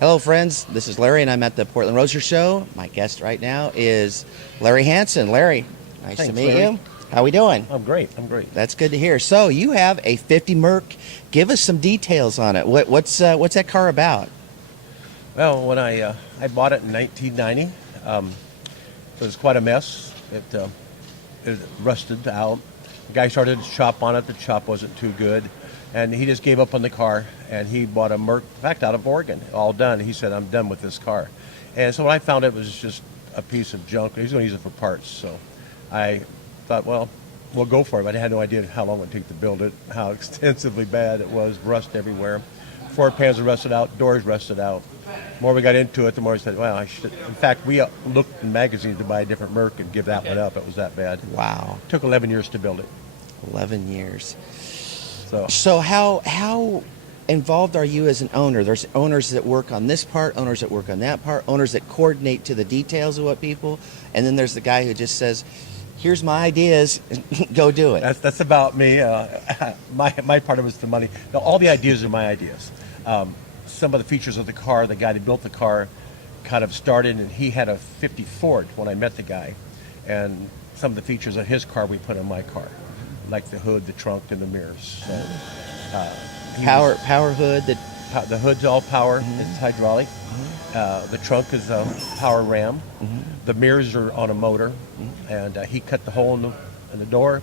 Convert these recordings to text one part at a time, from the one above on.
Hello, friends. This is Larry, and I'm at the Portland Roadster Show. My guest right now is Larry Hanson. Larry, nice to meet you. How we doing? I'm great. I'm great. That's good to hear. So you have a 50 Merc. Give us some details on it. What's that car about? Well, when I bought it in 1990, it was quite a mess. It rusted out. The guy started to chop on it. The chop wasn't too good, and he just gave up on the car. And he bought a Merc, in fact, out of Oregon, all done. He said, "I'm done with this car." And so when I found it was just a piece of junk. He was going to use it for parts. So I thought, well, we'll go for it. But I had no idea how long it would take to build it, how extensively bad it was, rust everywhere. Floor pans were rusted out, doors rusted out. The more we got into it, the more I said, well, I should. In fact, we looked in magazines to buy a different Merc and give that one up. It was that bad. Wow. It took 11 years to build it. 11 years. So how involved are you as an owner? There's owners that work on this part, owners that work on that part, owners that coordinate to the details of what people, and then there's the guy who just says, here's my ideas, go do it. That's about me. My part of it's the money. Now, all the ideas are my ideas. Some of the features of the car, the guy that built the car kind of started, and he had a 50 Ford when I met the guy, and some of the features of his car we put on my car, like the hood, the trunk, and the mirrors. So, power hood. The hood's all power. It's hydraulic. The trunk is a power ram. The mirrors are on a motor, and he cut the hole in the door.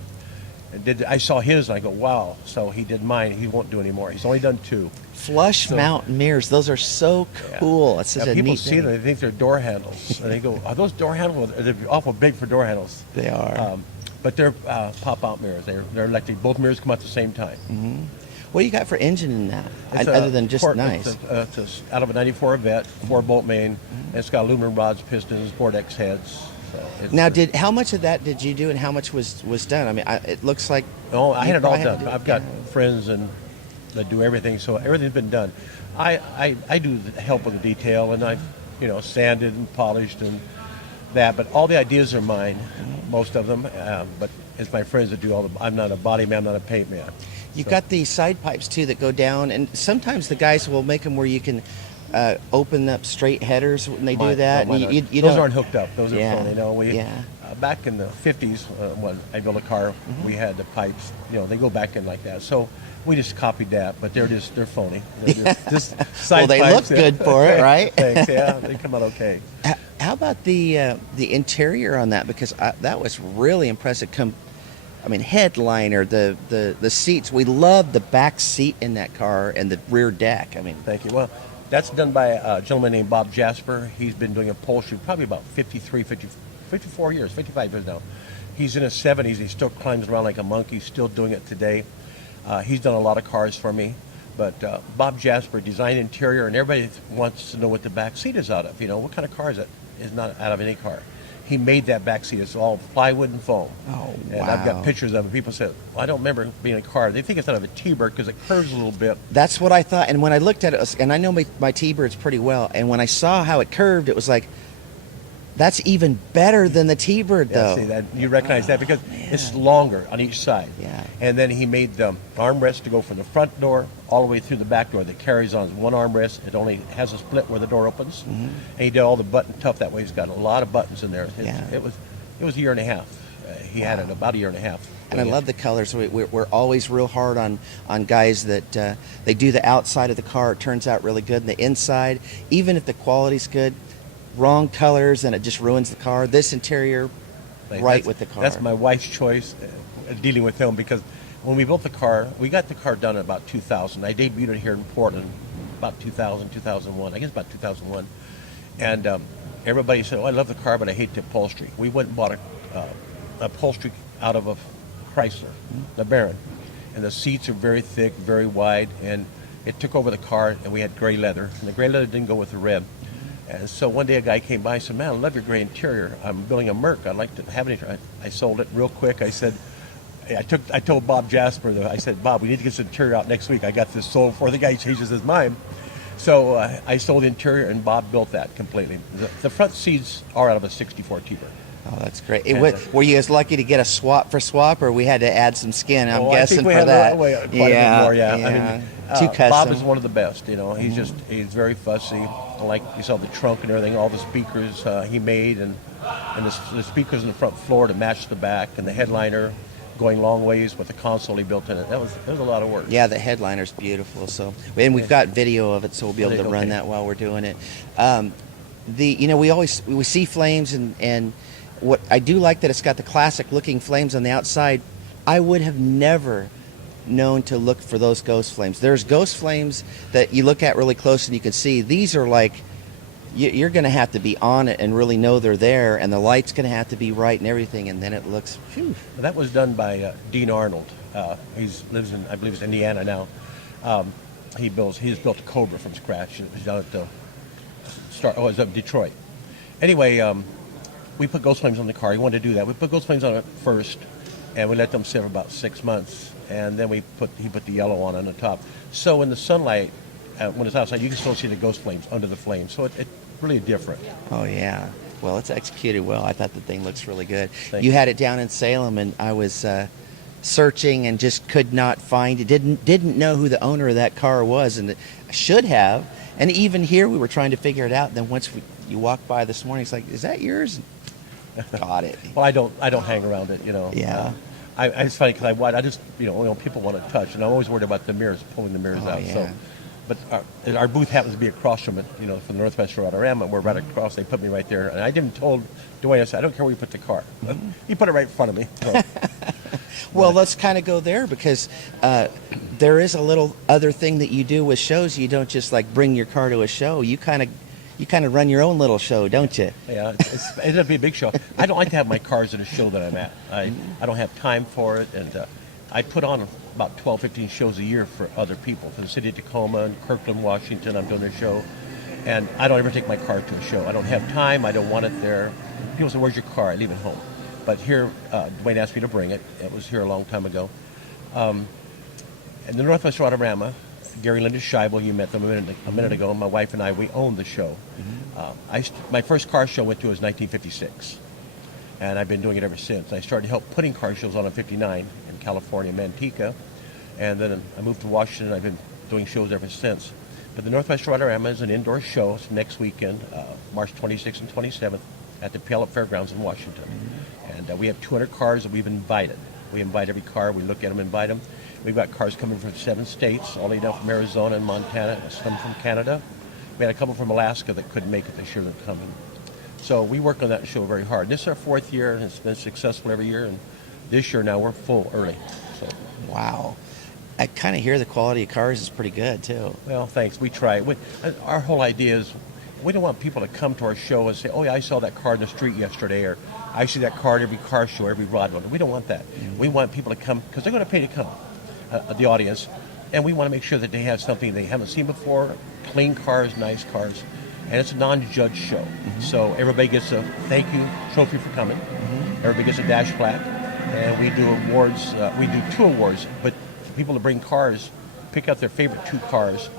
And I saw his, and I go, wow. So he did mine. He won't do any more. He's only done 2. Flush mount mirrors. Those are so cool. It's such a people neat see thing. them. They think they're door handles, and they go, "Are those door handles? They're awful big for door handles." They are. But they're pop-out mirrors. They're electric. Both mirrors come out at the same time. What do you got for engine in that, It's other than just nice? It's out of a 94 Vet, 4-bolt main. And it's got aluminum rods, pistons, Bordex heads. So Now, how much of that did you do, and how much was done? I mean, it looks like. Oh, I had it all probably done. to do it. I've got friends that do everything, so everything's been done. I do the help with the detail, and I've sanded and polished and that, but all the ideas are mine, most of them. But it's my friends that do all the. I'm not a body man, I'm not a paint man. You've got these side pipes too that go down, and sometimes the guys will make them where you can open up straight headers when they do that. Those aren't hooked up. Those are phony. Yeah. Back in the 50s, when I built a car, we had the pipes. They go back in like that. So we just copied that, but they're phony. They're just side well, they pipes. look good for it, right? Thanks. Yeah, they come out okay. How about the interior on that? Because that was really impressive. Headliner, the seats. We love the back seat in that car and the rear deck. Thank you. Well, that's done by a gentleman named Bob Jasper. He's been doing upholstery probably about 54 years, 55 years now. He's in his 70s. He still climbs around like a monkey, still doing it today. He's done a lot of cars for me. But Bob Jasper designed interior, and everybody wants to know what the back seat is out of. What kind of car is it? It's not out of any car. He made that back seat. It's all plywood and foam. Oh, and wow. I've got pictures of it. People say, well, I don't remember it being a car. They think it's out of a T-Bird because it curves a little bit. That's what I thought. And when I looked at it, and I know my T-Birds pretty well, and when I saw how it curved, it was like, that's even better than the T-Bird, though. See, that you recognize that because it's longer on each side. Yeah. And then he made the armrest to go from the front door all the way through the back door that carries on one armrest. It only has a split where the door opens. And he did all the button tough that way. He's got a lot of buttons in there. It was a year and a half. He had it about a year and a half. And I love the colors. We're always real hard on guys that they do the outside of the car. It turns out really good. And the inside, even if the quality's good, wrong colors and it just ruins the car. This interior, with the car. That's my wife's choice, dealing with him, because when we built the car, we got the car done in about 2000. I debuted it here in Portland about 2000, 2001. I guess about 2001. And everybody said, oh, I love the car, but I hate the upholstery. We went and bought a upholstery out of a Chrysler, the Baron. And the seats are very thick, very wide, and it took over the car, and we had gray leather. And the gray leather didn't go with the red. And so one day a guy came by and said, man, I love your gray interior. I'm building a Merc. I'd like to have it. I sold it real quick. I said, I told Bob Jasper, though, I said, Bob, we need to get this interior out next week. I got this sold before the guy changes his mind. So I sold the interior, and Bob built that completely. The front seats are out of a 64 T-Bird. Oh, that's great. Were you as lucky to get a swap for swap, or we had to add some skin? I'm guessing for that. Quite a bit more, yeah. Too custom. Bob is one of the best. He's very fussy. like you saw the trunk and everything, all the speakers he made, and the speakers in the front floor to match the back, and the headliner going long ways with the console he built in it. That was a lot of work. Yeah, the headliner's beautiful. So, and we've got video of it, so we'll be able to run that while we're doing it. We see flames, and what I do like that it's got the classic looking flames on the outside. I would have never known to look for those ghost flames. There's ghost flames that you look at really close and you can see. These are like, you're going to have to be on it and really know they're there, and the light's going to have to be right and everything, and then it looks, phew. That was done by Dean Arnold. He lives in, I believe it's Indiana now. He's built a Cobra from scratch. It was down at the it was up Detroit. Anyway, we put ghost flames on the car. He wanted to do that. We put ghost flames on it first, and we let them sit for about 6 months, and then he put the yellow on the top. So in the sunlight, when it's outside, you can still see the ghost flames under the flames. So it's really different. Oh yeah. Well, it's executed well. I thought the thing looks really good. Thank You you. had it down in Salem, and I was searching and just could not find it. Didn't know who the owner of that car was, and I should have. And even here, we were trying to figure it out. And then once you walked by this morning, it's like, is that yours? Got it. Well, I don't hang around it, Yeah. It's funny because I just people want to touch, and I'm always worried about the mirrors, pulling the mirrors out. Yeah. So, but our booth happens to be across from it, from the Northwest Rodarama. We're right across. They put me right there, and I didn't told Dwayne. I said, I don't care where you put the car. He put it right in front of me. So. Well, let's kind of go there, because there is a little other thing that you do with shows. You don't just like bring your car to a show. You kind of run your own little show, don't you? Yeah, it'll be a big show. I don't like to have my cars at a show that I'm at. I don't have time for it, and I put on about 12, 15 shows a year for other people. For the city of Tacoma and Kirkland, Washington, I'm doing a show, and I don't ever take my car to a show. I don't have time. I don't want it there. People say, "Where's your car?" I leave it home. But here, Dwayne asked me to bring it. It was here a long time ago. And the Northwest Rodarama, Gary and Linda Scheibel, you met them a minute ago. My wife and I, we owned the show. My first car show went to was 1956, and I've been doing it ever since. I started help putting car shows on in 59 in California, Manteca, and then I moved to Washington. I've been doing shows ever since. But the Northwest Rodarama is an indoor show. It's next weekend, March 26th and 27th, at the Puyallup Fairgrounds in Washington. And we have 200 cars that we've invited. We invite every car. We look at them, invite them. We've got cars coming from 7 states, all the way down from Arizona and Montana, some from Canada. We had a couple from Alaska that couldn't make it this year that are coming. So we work on that show very hard. This is our 4th year, and it's been successful every year. And this year now we're full early. So. Wow. I kind of hear the quality of cars is pretty good, too. Well, thanks. We try. Our whole idea is we don't want people to come to our show and say, "Oh, yeah, I saw that car in the street yesterday," or "I see that car at every car show, every rod." We don't want that. Mm-hmm. We want people to come because they're going to pay to come, the audience, and we want to make sure that they have something they haven't seen before, clean cars, nice cars, and it's a non-judge show. Mm-hmm. So everybody gets a thank you trophy for coming. Mm-hmm. Everybody gets a dash plaque, and we do awards. We do 2 awards, but people that bring cars pick out their favorite 2 cars.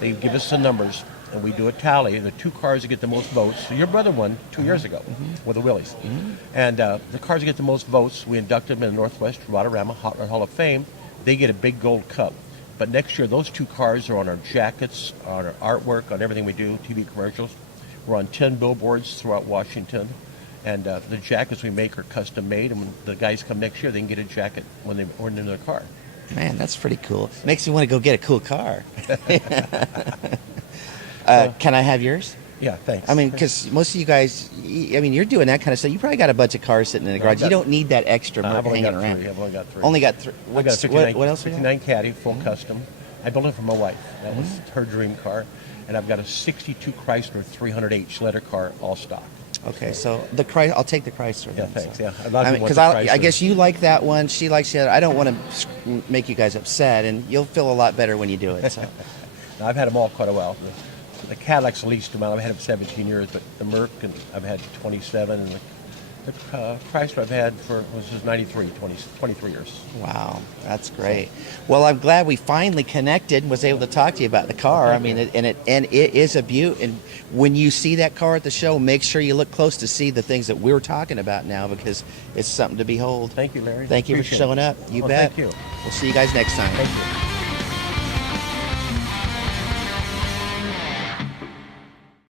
They give us the numbers, and we do a tally. The 2 cars that get the most votes. So your brother won 2 years ago with the Willys. Mm-hmm. And the cars that get the most votes, we induct them in the Northwest Rodarama Hall of Fame. They get a big gold cup. But next year, those 2 cars are on our jackets, on our artwork, on everything we do, TV commercials. We're on 10 billboards throughout Washington. And the jackets we make are custom made. And when the guys come next year, they can get a jacket when they order in their car. Man, that's pretty cool. Makes me want to go get a cool car. Can I have yours? Yeah, thanks. I mean, because most of you guys, you're doing that kind of stuff. You probably got a bunch of cars sitting in the garage. You don't need that extra hanging around. I've only got 3. Only got 3. I got a 59, what else? 59 Caddy, full custom. I built it for my wife. That was her dream car. And I've got a 62 Chrysler 300H leather car, all stock. Okay, so I'll take the Chrysler. Yeah, then, thanks. So. Yeah, because I guess you like that one. She likes the other. I don't want to make you guys upset, and you'll feel a lot better when you do it. So. Now, I've had them all quite a while. The Cadillac's the least amount. I've had them 17 years, but the Merc, and I've had 27, and the Chrysler I've had was just 23 years. Wow, that's great. Well, I'm glad we finally connected and was able to talk to you about the car. I mean, it is a beaut. And when you see that car at the show, make sure you look close to see the things that we're talking about now, because it's something to behold. Thank you, Larry. Thank you for showing up. You bet. Thank you. We'll see you guys next time. Thank you.